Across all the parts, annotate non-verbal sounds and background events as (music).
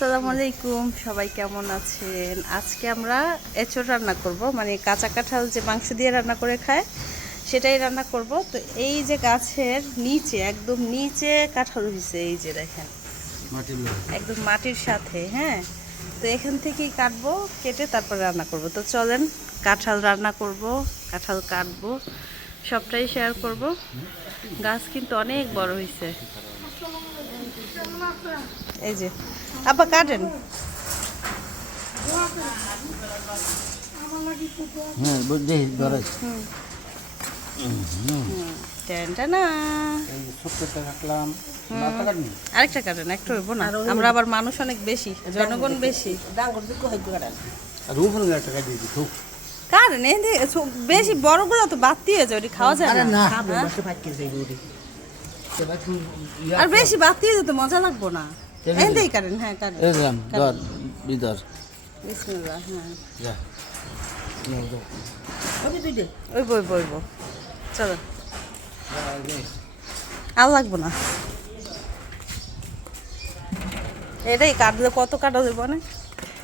আসসালামু আলাইকুম সবাই কেমন আছেন? আজকে আমরা এঁচড় রান্না করব মানে কাঁচা কাঁঠাল যে মাংস দিয়ে রান্না করে খায় সেটাই রান্না করব। তো এই যে গাছের নিচে একদম নিচে কাঁঠাল হয়েছে এই যে দেখেন। একদম মাটির সাথে হ্যাঁ? তো এখান থেকেই কাটবো কেটে তারপর রান্না করব। তো চলেন কাঁঠাল রান্না করব কাঁঠাল কাটবো সবটাই শেয়ার করব। গাছ কিন্তু অনেক বড় হয়েছে এই যে আব্বা কাটেন হ্যাঁ বুঝছি ধরে আরেকটা কাটেন একটু হইব না আমরা আবার মানুষ অনেক বেশি জনগণ বেশি আর উপরে একটা কাটিয়ে দিই খুব কাটেন এই যে ছো- বেশি বড়গুলো তো বাড়তি হয়ে যায় খাওয়া যায় না? আর বেশি বাড়তি হয়ে যেত মজা লাগবো না কাটেন হ্যাঁ ধর বিসমিল্লাহ হ্যাঁ। যা। ওই বই বইব চলো। আর লাগবো না। এটাই কাটলে কত কাটা দেবো না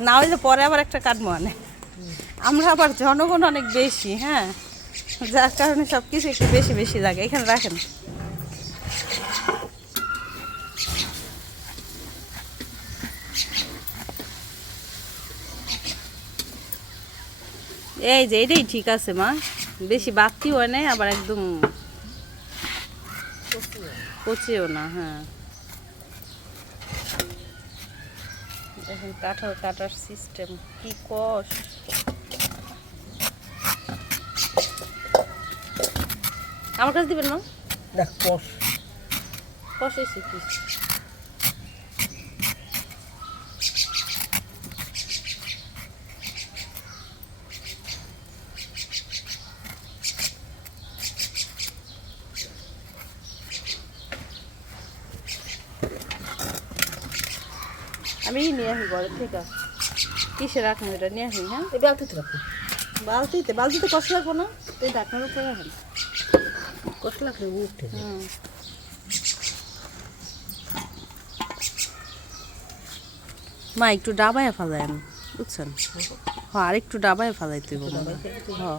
না হইলে পরে আবার একটা কাটবো মানে। আমরা আবার জনগণ অনেক বেশি হ্যাঁ? যার কারণে সব কিছু একটু বেশি বেশি লাগে। এখানে রাখেন। এই যে এটাই ঠিক আছে মা। বেশি বাড়তি হয় নাই আবার একদম কচিও না হ্যাঁ। দেখেন কাঁঠাল কাটার সিস্টেম কি কষ আমার কাছে দিবেন না দেখ কষ কষ এসে কি? আমি নিয়ে আসি ঘরে থেকে। কিসে রাখুন এটা? নিয়ে আসি হ্যাঁ? এই বালতিতে বালতিতে? বালতিতে কষ্ট লাগবো না? তুই ঢাকনার উপরে রাখেন হুম। মা একটু ডাবায় ফেলায়েন বুঝছেন? হ্যাঁ আর একটু ডাবায় ফেলাই তুই বলো হ্যাঁ। হ্যাঁ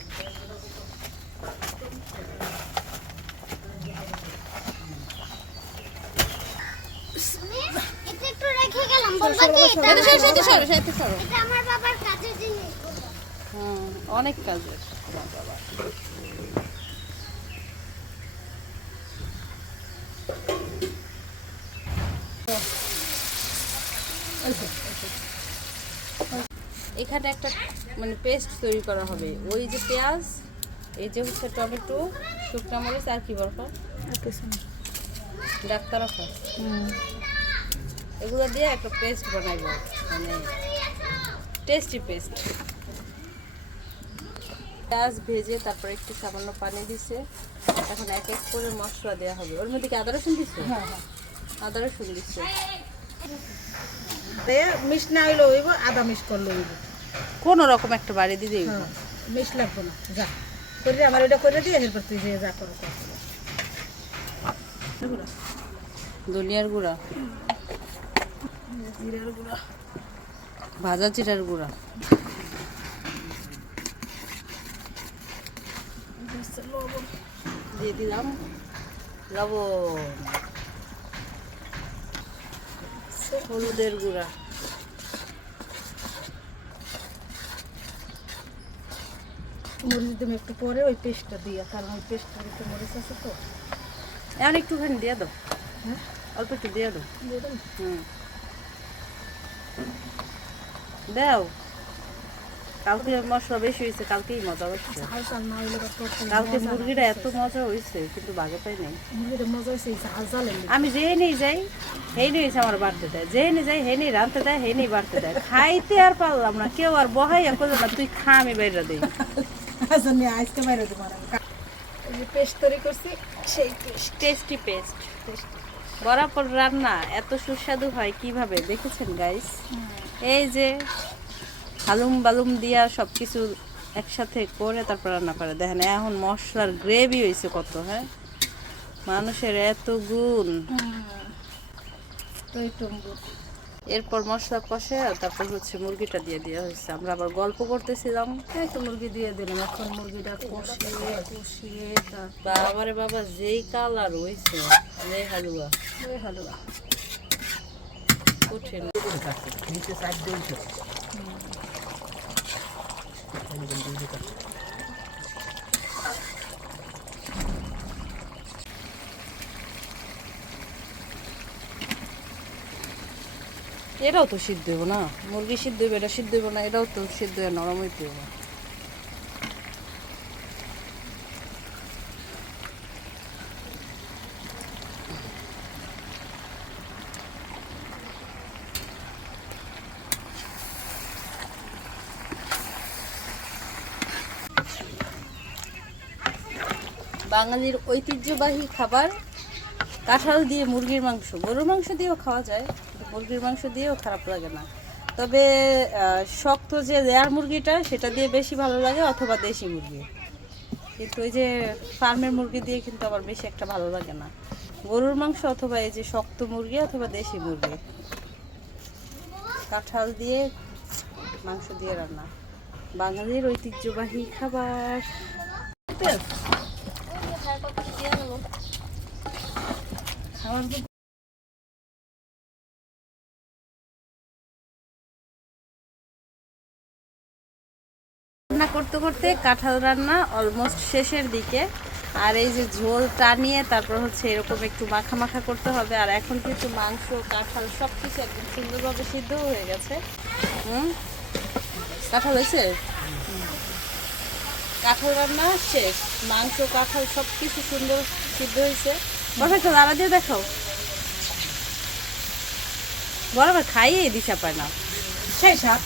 একটু রেখে গেলাম বলবা কি? এটা এদিকে সরো, এদিকে সরো, সরো। এটা আমার বাবার কাজের জিনিস হুম, অনেক কাজের। আমার বাবা। এখানে একটা মানে পেস্ট তৈরি করা হবে। ওই যে পেঁয়াজ এই যে হচ্ছে টমেটো শুকনো মরিচ আর কি বরফ ডাক্তার রাখো এগুলো দিয়ে একটা পেস্ট বানাইবো। মানে টেস্টি পেস্ট পেঁয়াজ ভেজে তারপরে একটু সামান্য পানি দিছে। এখন এক এক করে মশলা দেওয়া হবে। ওর মধ্যে কি আদা রসুন দিচ্ছে আদা রসুন দিচ্ছে মিশ না হইলে হইব আদা মিশ করলে হইব। কোনো রকম একটা বাড়ি দিয়ে হ্যাঁ মিশ লাগবো না। যা। করে আমার ওটা করে দিয়ে এরপর তুই যে যা কর। ধনিয়ার গুঁড়া। গুঁড়া। ভাজা জিরার গুঁড়া। দিয়ে দিলাম লবণ। হলুদের গুঁড়া। মরিচ দিলাম একটু পরে ওই পেস্টটা দিয়া, কারণ ওই পেস্টটা একটু মরিচ আছে তো। এখন একটুখানি দিয়ে দাও। অল্প একটু দিয়ে দাও। হুম। দাও। কালকে মশলা বেশি হয়েছে কালকেই মজা হচ্ছে। তরকারি কালকে মুরগিটা এত মজা হয়েছে কিন্তু বাগে পাই নাই। আমি যে নেই যাই হেই নেই আমার বাড়তে দেয়। যে নেই যাই হে নেই রাঁধতে দেয় হে নেই বাড়তে দেয়। খাইতে আর পারলাম না কেউ আর বহাই করল না তুই খা আমি বাইরে দিই। আচ্ছা আজকে বাইরে দেবো যে পেস্ট তৈরি করছি সেই পেস্ট। টেস্টি পেস্ট বরাবর রান্না এত সুস্বাদু হয় কীভাবে? দেখেছেন গাইস এই যে হালুম বালুম দিয়া সব কিছু একসাথে করে তারপর রান্না করে। দেখেন এখন মশলার গ্রেভি হয়েছে কত হ্যাঁ? মানুষের এত গুণ। তো এরপর মশলা কষে তারপর হচ্ছে মুরগিটা দিয়ে দেওয়া হয়েছে। আমরা আবার গল্প করতেছিলাম এই তো মুরগি দিয়ে দিলাম। এখন মুরগিটা কষিয়ে কষিয়ে বাবারে বাবা যেই কালার হয়েছে যে হালুয়া। হালুয়া। কঠিন। নিচে সাইড দিয়েছে এটাও তো সিদ্ধ হইব না। মুরগি সিদ্ধ হইব, এটা সিদ্ধ হইব না, এটাও তো সিদ্ধ হয়ে নরম হইতে হইব। বাঙালির ঐতিহ্যবাহী খাবার কাঁঠাল দিয়ে মুরগির মাংস। গরুর মাংস দিয়েও খাওয়া যায়। মুরগির মাংস দিয়েও খারাপ লাগে না। তবে শক্ত যে লেয়ার মুরগিটা, সেটা দিয়ে বেশি ভালো লাগে অথবা দেশি মুরগি। কিন্তু ওই যে ফার্মের মুরগি দিয়ে কিন্তু আবার বেশি একটা ভালো লাগে না। গরুর মাংস অথবা এই যে শক্ত মুরগি অথবা দেশি মুরগি। কাঁঠাল দিয়ে মাংস দিয়ে রান্না। বাঙালির ঐতিহ্যবাহী খাবার। খাওয়ার রান্না করতে করতে কাঁঠাল রান্না অলমোস্ট শেষের দিকে। আর এই যে ঝোল টানিয়ে তারপর হচ্ছে এরকম একটু মাখা মাখা করতে হবে। আর এখন কিন্তু মাংস, কাঁঠাল সব কিছু একদম সুন্দরভাবে সিদ্ধ হয়ে গেছে। হুম? কাঁঠাল হয়েছে? কাঁঠাল রান্না শেষ। মাংস, কাঁঠাল সব কিছু সুন্দর সিদ্ধ হয়েছে। বড় একটা লাড়া দিয়ে দেখো বরাবর খাইয়ে দিশা পায় না সেই সাত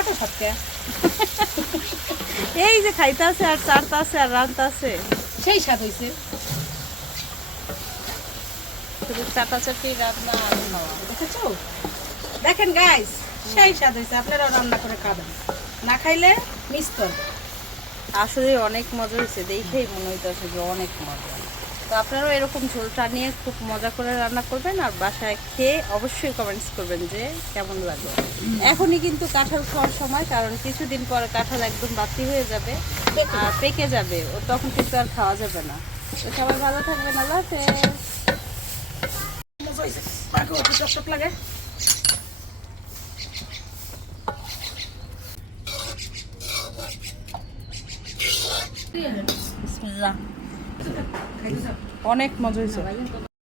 এত সাতকে (laughs) এই যে খাইতে আছে আর চারটা আছে আর রান্তা আছে। সেই স্বাদ হয়েছে চাটাচাটি রান্না দেখেছ? দেখেন গাইস সেই স্বাদ হয়েছে আপনারাও রান্না করে খাবেন। না খাইলে মিস করবেন। আসলে অনেক মজা হয়েছে দেখেই মনে হইতেছে যে অনেক মজা। তো আপনারাও এরকম ঝোলটা নিয়ে খুব মজা করে রান্না করবেন আর বাসায় খেয়ে অবশ্যই কমেন্টস করবেন যে কেমন লাগে এখনই কিন্তু কাঁঠাল খাওয়ার সময় কারণ কিছুদিন পরে কাঁঠাল একদম বাতি হয়ে যাবে আর পেকে যাবে ও তখন কিন্তু আর খাওয়া যাবে না। তো সবাই ভালো থাকবেন আল্লাহ লাগে বিসমিল্লাহ। অনেক মজা হয়েছে।